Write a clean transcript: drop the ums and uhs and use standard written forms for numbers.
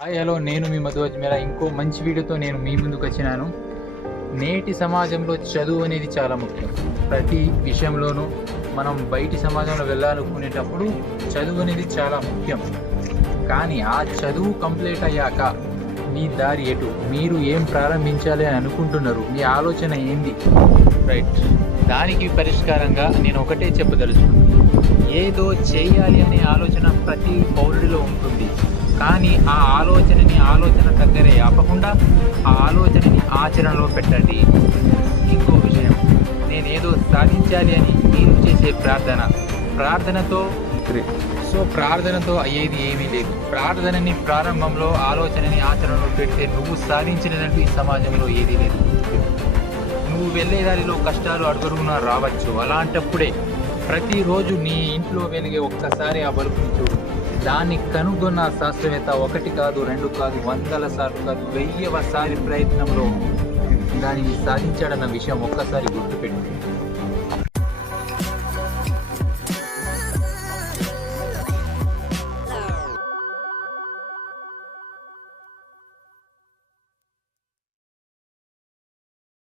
Hi hello నేను మీ మధు అజ్మీరా ఇంకో మంచి వీడియోతో నేను మీ ముందుకు వచ్చినాను. నేటి సమాజంలో చదువు అనేది చాలా ముఖ్యం. ప్రతి విషయంలోనూ మనం బయటి సమాజంలో వెళ్ళాలనుకునేటప్పుడు చదువు అనేది చాలా ముఖ్యం. కానీ ఆ చదువు కంప్లీట్ అయ్యాక మీ దారి ఎటు, మీరు ఏం ప్రారంభించాలి అని అనుకుంటున్నారు, మీ ఆలోచన ఏంది? రైట్, దానికి పరిష్కారంగా నేను ఒకటే చెప్పదలుచుకున్నాను. ఏదో చేయాలి అనే ఆలోచన ప్రతి పౌరుడిలో ఉంటుంది. కానీ ఆ ఆలోచన దగ్గరే ఆపకుండా ఆ ఆలోచనని ఆచరణలో పెట్టండి. ఇంకో విషయం, నేనేదో సాధించాలి అని మీరు చేసే ప్రార్థనతో అయ్యేది ఏమీ లేదు. ప్రార్థనని ప్రారంభంలో, ఆలోచనని ఆచరణలో పెడితే నువ్వు సాధించినదంటూ ఈ సమాజంలో ఏదీ లేదు. నువ్వు వెళ్ళే దారిలో కష్టాలు అడుగడుగునా రావచ్చు. అలాంటప్పుడే ప్రతిరోజు నీ ఇంట్లో వెలిగే ఒక్కసారి ఆ బల్బుని చూడు. దాన్ని కనుగొన్న శాస్త్రవేత్త 1 కాదు 2 కాదు 100ల సార్లు కాదు 1000వ సారి ప్రయత్నంలో దానిని సాధించాడన్న విషయం ఒక్కసారి గుర్తుపెట్టు.